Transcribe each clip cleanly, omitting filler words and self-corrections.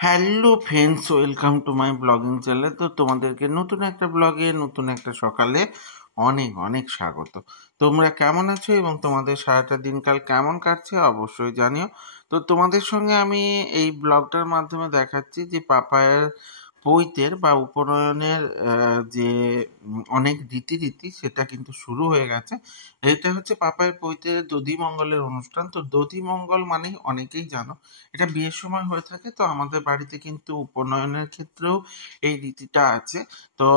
Hello friends, welcome to my blogging channel. তো তোমাদেরকে নতুন একটা ব্লগে নতুন একটা সকালে অনেক অনেক স্বাগত। তোমরা কেমন আছো এবং তোমাদের সারাটা দিনকাল কেমন কাটছে অবশ্যই জানিও। তো তোমাদের সঙ্গে আমি এই ব্লগটার মাধ্যমে দেখাচ্ছি যে পাপায়ের পৈতের বা উপনয়নের যে অনেক রীতিনীতি সেটা কিন্তু শুরু হয়ে গেছে। এটা হচ্ছে পাপায়ের পৈতের দধিমঙ্গলের অনুষ্ঠান। তো দধিমঙ্গল মানেই অনেকেই জানো এটা বিয়ের সময় হয়ে থাকে। তো আমাদের বাড়িতে কিন্তু উপনয়নের ক্ষেত্রেও এই রীতিটা আছে। তো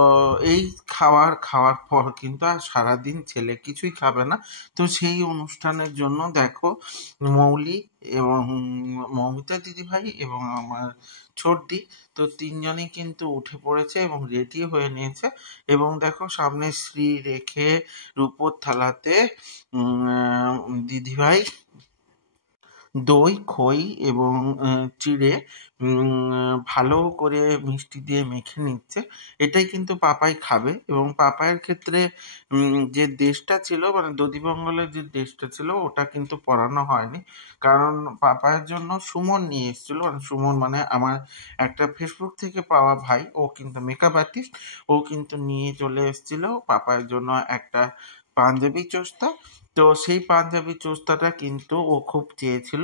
এই খাওয়ার পর কিন্তু আর সারাদিন ছেলে কিছুই খাবে না। তো সেই অনুষ্ঠানের জন্য দেখো মৌলি এবং মৌমিতা দিদিভাই এবং আমার ছোটদি, তো তিনজনই কিন্তু উঠে পড়েছে এবং রেডি হয়ে নিয়েছে। এবং দেখো সামনে শ্রী রেখে রূপোর থালাতে দিদিভাই দই, খই এবং চিড়ে ভালো করে মিষ্টি দিয়ে মেখে নিচ্ছে। এটাই কিন্তু পাপাই খাবে। এবং পাপায়ের ক্ষেত্রে যে দেশটা ছিল, মানে দধিমঙ্গলের যে দেশটা ছিল ওটা কিন্তু পরানো হয়নি, কারণ পাপায়ের জন্য সুমন নিয়ে এসেছিল। মানে সুমন মানে আমার একটা ফেসবুক থেকে পাওয়া ভাই, ও কিন্তু মেকআপ আর্টিস্ট। ও কিন্তু নিয়ে চলে এসেছিল পাপায়ের জন্য একটা পাঞ্জাবি চোস্তা। তো সেই পাঞ্জাবি চোস্তাটা কিন্তু ও খুব চেয়েছিল,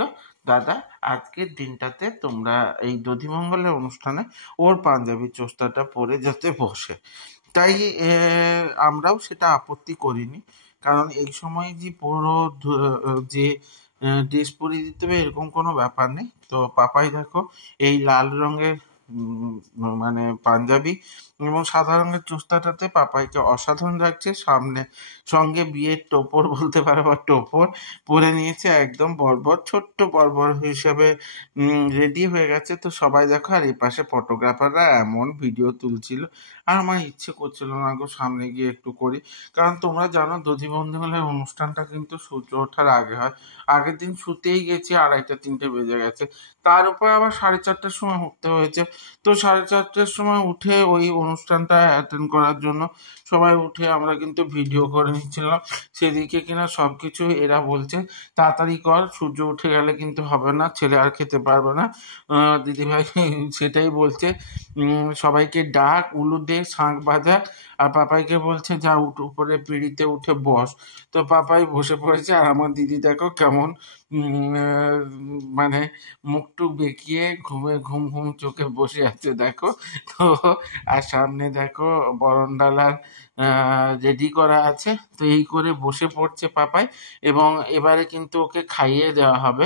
দাদা আজকের দিনটাতে তোমরা এই দধিমঙ্গলের অনুষ্ঠানে ওর পাঞ্জাবি চোস্তাটা পরে যাতে বসে। তাই আমরাও সেটা আপত্তি করিনি, কারণ এই সময় যে পুরো যে ড্রেস পরিয়ে দিতে হবে এরকম কোনো ব্যাপার নেই। তো পাপাই দেখো এই লাল রঙের মানে পাঞ্জাবি এবং সাদা রঙের চোস্তাটাতে পাপাইকে অসাধারণ লাগছে। সঙ্গে বিয়ের টোপর বলতে পারো বা টোপর পরে নিয়েছে, একদম বর্বর ছোট্ট বর্বর হিসেবে রেডি হয়ে গেছে। তো সবাই দেখো, আর এই পাশে ফটোগ্রাফাররা এমন ভিডিও তুলছিল, আর আমার ইচ্ছে করছিল না গো সামনে গিয়ে একটু করি। কারণ তোমরা জানো দধিমঙ্গলের অনুষ্ঠানটা কিন্তু সূর্য ওঠার আগে হয়। আগের দিন শুতেই গেছি 2:30-3টে বেজে গেছে, তার উপর আবার 4:30টার সময় উঠতে হয়েছে। তো 4:30টার সময় উঠে ওই অনুষ্ঠানটা অ্যাটেন্ড করার জন্য সবাই উঠে আমরা কিন্তু ভিডিও করে নিচ্ছিলাম। সেদিকে কিনা সব কিছু এরা বলছে তাড়াতাড়ি কর, সূর্য উঠে গেলে কিন্তু হবে না, ছেলে আর খেতে পারবে না। দিদিভাই সেটাই বলছে, সবাইকে ডাক, উলু দে, শাঁখ বাজা। আর পাপাইকে বলছে যা উপরে পিঁড়িতে উঠে বস। তো পাপাই বসে পড়েছে, আর আমার দিদি দেখো কেমন মানে মুখটুক বেঁকিয়ে ঘুম ঘুম চোখে বসে আছে দেখো। তো আর সামনে দেখো বরণডালার রেডি করা আছে। তো এই করে বসে পড়ছে পাপাই, এবং এবারে কিন্তু ওকে খাইয়ে দেওয়া হবে।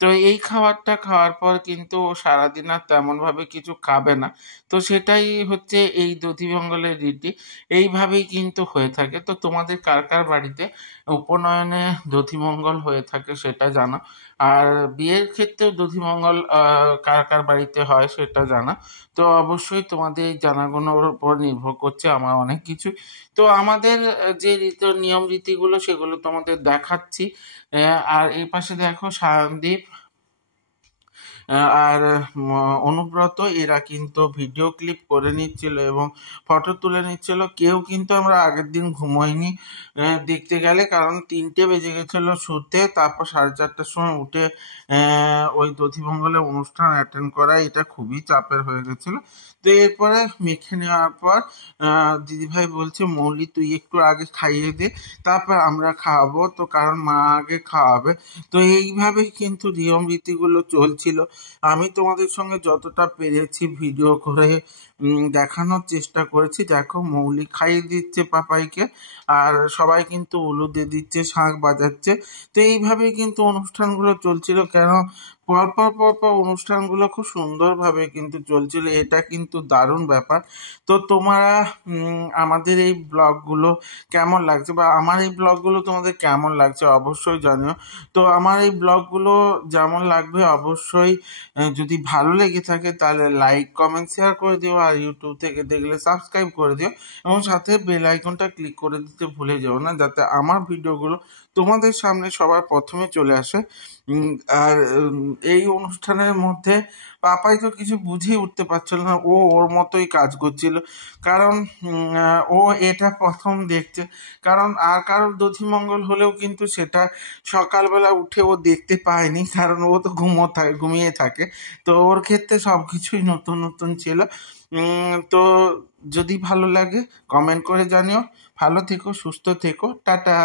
তো এই খাবারটা খাওয়ার পর কিন্তু ও সারাদিন আর তেমনভাবে কিছু খাবে না। তো সেটাই হচ্ছে এই দধিমঙ্গলের রীতি, এইভাবেই কিন্তু হয়ে থাকে। তো তোমাদের কার কার বাড়িতে উপনয়নে দধিমঙ্গল হয়ে থাকে সেটা জানা, আর বিয়ের ক্ষেত্রেও দধিমঙ্গল কার কার বাড়িতে হয় সেটা জানা। তো অবশ্যই তোমাদের এই জানাগুলোর উপর নির্ভর করছে আমার অনেক কিছু। তো আমাদের যে নিয়ম রীতিগুলো সেগুলো তোমাদের দেখাচ্ছি। আর এই পাশে দেখো সায়নদীপ আর অনুব্রত এরা কিন্তু ভিডিও ক্লিপ করে নিচ্ছিল এবং ফটো তুলে নিচ্ছিল। কেউ কিন্তু আমরা আগের দিন ঘুমোইনি দেখতে গেলে, কারণ 3টে বেজে গেছিলো শুতে। তারপর 4:30টার সময় উঠে ওই দধিমঙ্গলের অনুষ্ঠান অ্যাটেন্ড করা এটা খুবই চাপের হয়ে গেছিলো। তো এরপরে মেখে নেওয়ার পর দিদিভাই বলছে মৌলি তুই একটু আগে খাইয়ে দে, তারপর আমরা খাওয়াবো। তো কারণ মা আগে খাওয়াবে। তো এইভাবেই কিন্তু নিয়ম রীতিগুলো চলছিল। আমি তোমাদের সঙ্গে যতটা পেরেছি ভিডিও করে দেখানোর চেষ্টা করেছি। দেখো মৌলি খাইয়ে দিচ্ছে পাপাইকে, আর সবাই কিন্তু উলু দিয়ে দিচ্ছে, শাঁখ বাজাচ্ছে। তো এইভাবেই কিন্তু অনুষ্ঠানগুলো চলছিল। কেন পরপর অনুষ্ঠানগুলো খুব সুন্দরভাবে কিন্তু চলছিল, এটা কিন্তু দারুণ ব্যাপার। তো তোমরা আমাদের এই ব্লগগুলো কেমন লাগছে, বা আমার এই ব্লগগুলো তোমাদের কেমন লাগছে অবশ্যই জানিও। তো আমার এই ব্লগগুলো যেমন লাগবে অবশ্যই যদি ভালো লেগে থাকে তাহলে লাইক, কমেন্ট, শেয়ার করে দিও। আর ইউটিউব থেকে দেখলে সাবস্ক্রাইব করে দিও, এবং সাথে বেল আইকনটা ক্লিক করে দিতে ভুলে যেও না, যাতে আমার ভিডিওগুলো তোমাদের সামনে সবার প্রথমে চলে আসে। আর এই অনুষ্ঠানের মধ্যে পাপাই তো কিছু বুঝেই উঠতে পারছিল না, ও ওর মতোই কাজ করছিল। কারণ ও এটা প্রথম দেখছে, কারণ আর কারোর দধিমঙ্গল হলেও কিন্তু সেটা সকালবেলা উঠে ও দেখতে পায়নি, কারণ ও তো ঘুমিয়ে থাকে। তো ওর ক্ষেত্রে সব কিছুই নতুন নতুন ছিল। তো যদি ভালো লাগে কমেন্ট করে জানিও। ভালো থেকো, সুস্থ থেকো, টাটা।